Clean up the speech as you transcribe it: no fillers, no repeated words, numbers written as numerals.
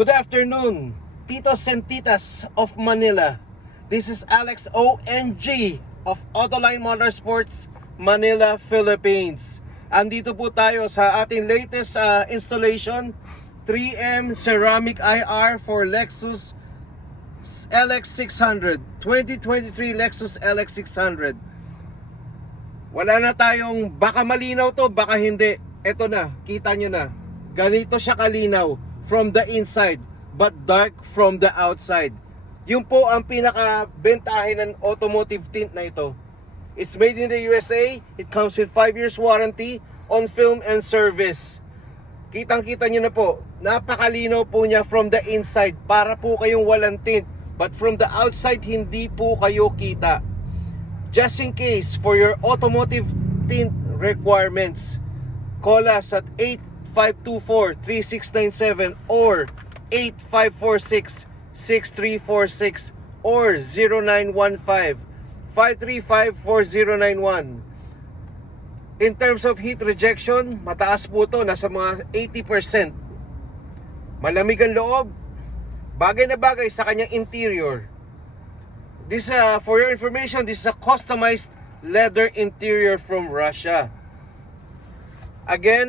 Good afternoon, Titos and Titas of Manila. This is Alex ONG of Autoline Motorsports, Manila, Philippines. Andito po tayo sa ating latest installation, 3M Ceramic IR for Lexus LX600, 2023 Lexus LX600. Wala na tayong baka malinaw to, baka hindi. Ito na, kita nyo na. Ganito siya kalinaw from the inside but dark from the outside. Yun po ang pinakabentahin ng automotive tint na ito. It's made in the USA. It comes with 5 years warranty on film and service. Kitang-kita nyo na po, napakalinaw po niya from the inside para po kayong walang tint. But from the outside, hindi po kayo kita. Just in case, for your automotive tint requirements, call us at 8524-3697 or 8546-6346 or 0915-535-4091. In terms of heat rejection, mataas po ito, nasa mga 80%. Malamig ang loob, bagay na bagay sa kanyang interior. This, for your information, this is a customized leather interior from Russia. Again,